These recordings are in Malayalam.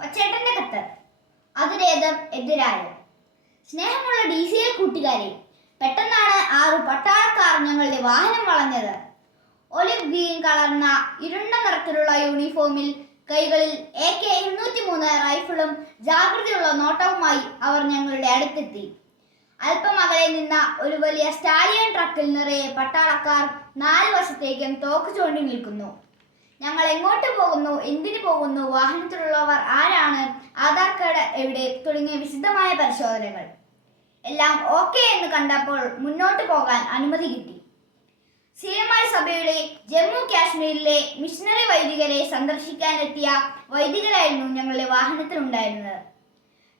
കൊച്ചേട്ടന്റെ കത്ത്. അതിരേതം എതിരായത് സ്നേഹമുള്ള ഡി സി എൽ കൂട്ടുകാരെ പെട്ടെന്നാണ് ആറു പട്ടാളക്കാർ ഞങ്ങളുടെ വാഹനം വളഞ്ഞത്. ഒലിവ് ഗ്രീൻ കളർന്ന ഇരുണ്ട നിറത്തിലുള്ള യൂണിഫോമിൽ കൈകളിൽ എ കെ ഇരുന്നൂറ്റി മൂന്ന് റൈഫിളും ജാഗ്രതയുള്ള നോട്ടവുമായി അവർ ഞങ്ങളുടെ അടുത്തെത്തി. അല്പം അകലെ നിന്ന ഒരു വലിയ സ്റ്റാലിയൻ ട്രക്കിൽ നിറയെ പട്ടാളക്കാർ നാല് വശത്തേക്കും തോക്ക് ചൂണ്ടി നിൽക്കുന്നു. ഞങ്ങൾ എങ്ങോട്ട് പോകുന്നു? എന്തിനു പോകുന്നു? വാഹനത്തിലുള്ളവർ ആരാണ്? ആധാർ കാർഡ് എവിടെ? തുടങ്ങിയ വിശദമായ പരിശോധനകൾ. എല്ലാം ഓക്കെ എന്ന് കണ്ടപ്പോൾ മുന്നോട്ട് പോകാൻ അനുമതി കിട്ടി. സി എം ആർ സഭയുടെ ജമ്മു കാശ്മീരിലെ മിഷണറി വൈദികരെ സന്ദർശിക്കാനെത്തിയ വൈദികരായിരുന്നു ഞങ്ങളുടെ വാഹനത്തിലുണ്ടായിരുന്നത്.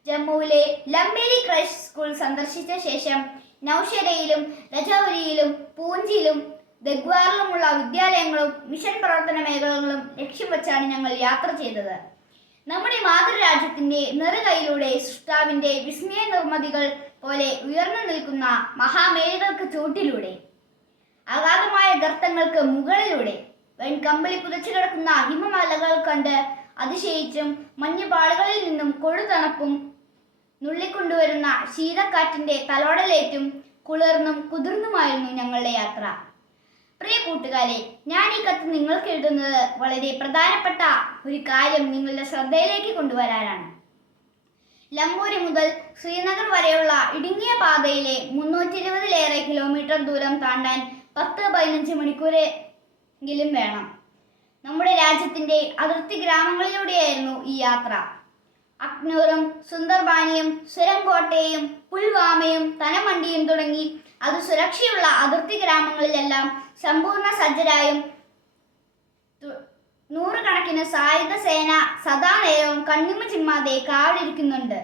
ജമ്മുവിലെ ലംബേരി ക്രൈസ്റ്റ് സ്കൂൾ സന്ദർശിച്ച ശേഷം നൌഷരയിലും രജൌരിയിലും പൂഞ്ചിയിലും ദഗ്വാറിലുമുള്ള വിദ്യാലയങ്ങളും മിഷൻ പ്രവർത്തന മേഖലകളും ലക്ഷ്യം വെച്ചാണ് ഞങ്ങൾ യാത്ര ചെയ്തത്. നമ്മുടെ മാതൃരാജ്യത്തിന്റെ നെറുകയിലൂടെ സൃഷ്ടാവിന്റെ വിസ്മയ നിർമ്മിതികൾ പോലെ ഉയർന്നു നിൽക്കുന്ന മഹാമേലുകൾക്ക് ചൂട്ടിലൂടെ അഗാധമായ ഗർത്തങ്ങൾക്ക് മുകളിലൂടെ വെൺകമ്പിളി പുതച്ചു കിടക്കുന്ന ഹിമമലകൾ കണ്ട് അതിശയിച്ചും മഞ്ഞുപാളുകളിൽ നിന്നും കൊടുതണുപ്പും നുള്ളിക്കൊണ്ടുവരുന്ന ശീതക്കാറ്റിന്റെ തലോടലേറ്റും കുളിർന്നും കുതിർന്നുമായിരുന്നു ഞങ്ങളുടെ യാത്ര. പ്രിയ കൂട്ടുകാരെ ഞാൻ ഈ കത്ത് നിങ്ങൾക്ക് എഴുതുന്നത് വളരെ പ്രധാനപ്പെട്ട ഒരു കാര്യം നിങ്ങളുടെ ശ്രദ്ധയിലേക്ക് കൊണ്ടുവരാനാണ്. ലംബൂരി മുതൽ ശ്രീനഗർ വരെയുള്ള ഇടുങ്ങിയ പാതയിലെ മുന്നൂറ്റി ഇരുപതിലേറെ കിലോമീറ്റർ ദൂരം താണ്ടാൻ പത്ത് പതിനഞ്ച് മണിക്കൂറെങ്കിലും വേണം. നമ്മുടെ രാജ്യത്തിന്റെ അതിർത്തി ഗ്രാമങ്ങളിലൂടെയായിരുന്നു ഈ യാത്ര. അക്നൂറും സുന്ദർബാനിയും സുരംകോട്ടയും പുൽവാമയും തനമണ്ടിയും തുടങ്ങി അത് സുരക്ഷയുള്ള അതിർത്തി ഗ്രാമങ്ങളിലെല്ലാം സമ്പൂർണ സജ്ജരായും നൂറുകണക്കിന് സായുധ സേന സദാ നേരവും കണ്ണിമ ചിമ്മാതെ കാവലിരിക്കുന്നുണ്ട്.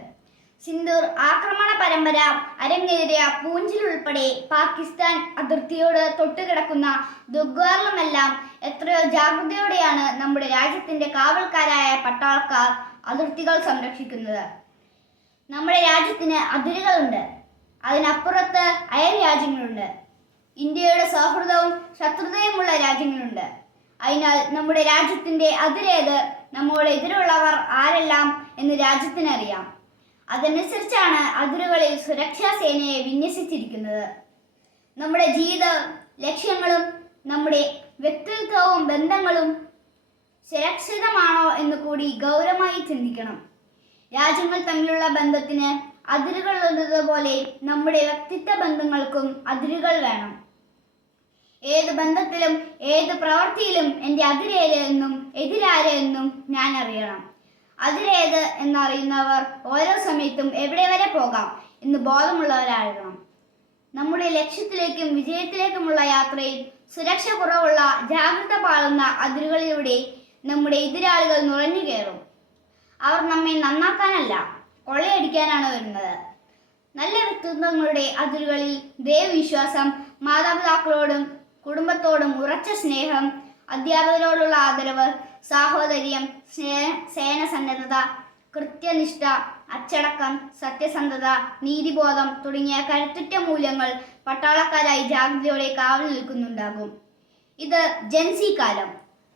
സിന്ദൂർ ആക്രമണ പരമ്പര അരങ്ങേറിയ പൂഞ്ചിൽ ഉൾപ്പെടെ പാകിസ്ഥാൻ അതിർത്തിയോട് തൊട്ടുകിടക്കുന്ന ദുഗ്വാറിലുമെല്ലാം എത്രയോ ജാഗ്രതയോടെയാണ് നമ്മുടെ രാജ്യത്തിന്റെ കാവൽക്കാരായ പട്ടാളക്കാർ അതിർത്തികൾ സംരക്ഷിക്കുന്നത്. നമ്മുടെ രാജ്യത്തിന് അതിരുകളുണ്ട്. അതിനപ്പുറത്ത് അയൽ രാജ്യങ്ങളുണ്ട്. ഇന്ത്യയുടെ സൗഹൃദവും ശത്രുതയുമുള്ള രാജ്യങ്ങളുണ്ട്. അതിനാൽ നമ്മുടെ രാജ്യത്തിന്റെ അതിരേത് നമ്മോട് എതിരുള്ളവർ ആരെല്ലാം എന്ന് രാജ്യത്തിനറിയാം അതനുസരിച്ചാണ് അതിരുകളിൽ സുരക്ഷാ സേനയെ വിന്യസിച്ചിരിക്കുന്നത്. നമ്മുടെ ജീവിത ലക്ഷ്യങ്ങളും നമ്മുടെ വ്യക്തിത്വവും ബന്ധങ്ങളും സുരക്ഷിതമാണോ എന്ന് കൂടി ഗൗരവമായി ചിന്തിക്കണം. രാജ്യങ്ങൾ തമ്മിലുള്ള ബന്ധത്തിന് അതിരുകൾ എന്നതുപോലെ നമ്മുടെ വ്യക്തിത്വ ബന്ധങ്ങൾക്കും അതിരുകൾ വേണം. ഏത് ബന്ധത്തിലും ഏത് പ്രവൃത്തിയിലും എന്റെ അതിരേത് എന്നും എതിരാര് എന്നും ഞാൻ അറിയണം. അതിരേത് എന്നറിയുന്നവർ ഓരോ സമയത്തും എവിടെ വരെ പോകാം എന്ന് ബോധമുള്ളവരാകണം. നമ്മുടെ ലക്ഷ്യത്തിലേക്കും വിജയത്തിലേക്കുമുള്ള യാത്രയിൽ സുരക്ഷ കുറവുള്ള ജാഗ്രത പാളുന്ന അതിരുകളിലൂടെ നമ്മുടെ എതിരാളികൾ നുഴഞ്ഞു കയറും. അവർ നമ്മെ നന്നാക്കാനല്ല കൊള്ളയടിക്കാനാണ് വരുന്നത്. നല്ല വ്യക്തിത്വങ്ങളുടെ അതിരുകളിൽ ദൈവവിശ്വാസം മാതാപിതാക്കളോടും കുടുംബത്തോടും ഉറച്ച സ്നേഹം അധ്യാപകരോടുള്ള ആദരവ് സാഹോദര്യം സ്നേഹ സേനസന്നദ്ധത കൃത്യനിഷ്ഠ അച്ചടക്കം സത്യസന്ധത നീതിബോധം തുടങ്ങിയ കരുത്തുറ്റ മൂല്യങ്ങൾ പട്ടാളക്കാരായി ജാഗ്രതയോടെ കാവൽ നിൽക്കുന്നുണ്ടാകും. ഇത് ജൻസി കാലം.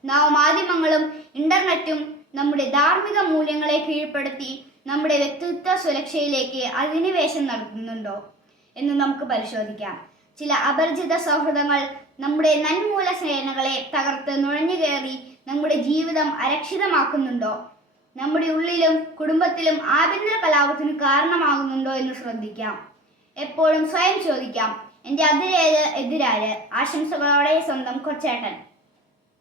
നവമാധ്യമങ്ങളും ഇന്റർനെറ്റും നമ്മുടെ ധാർമ്മിക മൂല്യങ്ങളെ കീഴ്പ്പെടുത്തി നമ്മുടെ വ്യക്തിത്വ സുരക്ഷയിലേക്ക് അധിനിവേശം നടത്തുന്നുണ്ടോ എന്ന് നമുക്ക് പരിശോധിക്കാം. ചില അപരിചിത സൗഹൃദങ്ങൾ നമ്മുടെ നന്മൂല സേനകളെ തകർത്ത് നുഴഞ്ഞു കയറി നമ്മുടെ ജീവിതം അരക്ഷിതമാക്കുന്നുണ്ടോ? നമ്മുടെ ഉള്ളിലും കുടുംബത്തിലും ആഭ്യന്തര കലാപത്തിന് കാരണമാകുന്നുണ്ടോ എന്ന് ശ്രദ്ധിക്കാം. എപ്പോഴും സ്വയം ചോദിക്കാം എന്റെ അതിരേത് എതിരാര്? ആശംസകളോടെ സ്വന്തം കൊച്ചേട്ടൻ.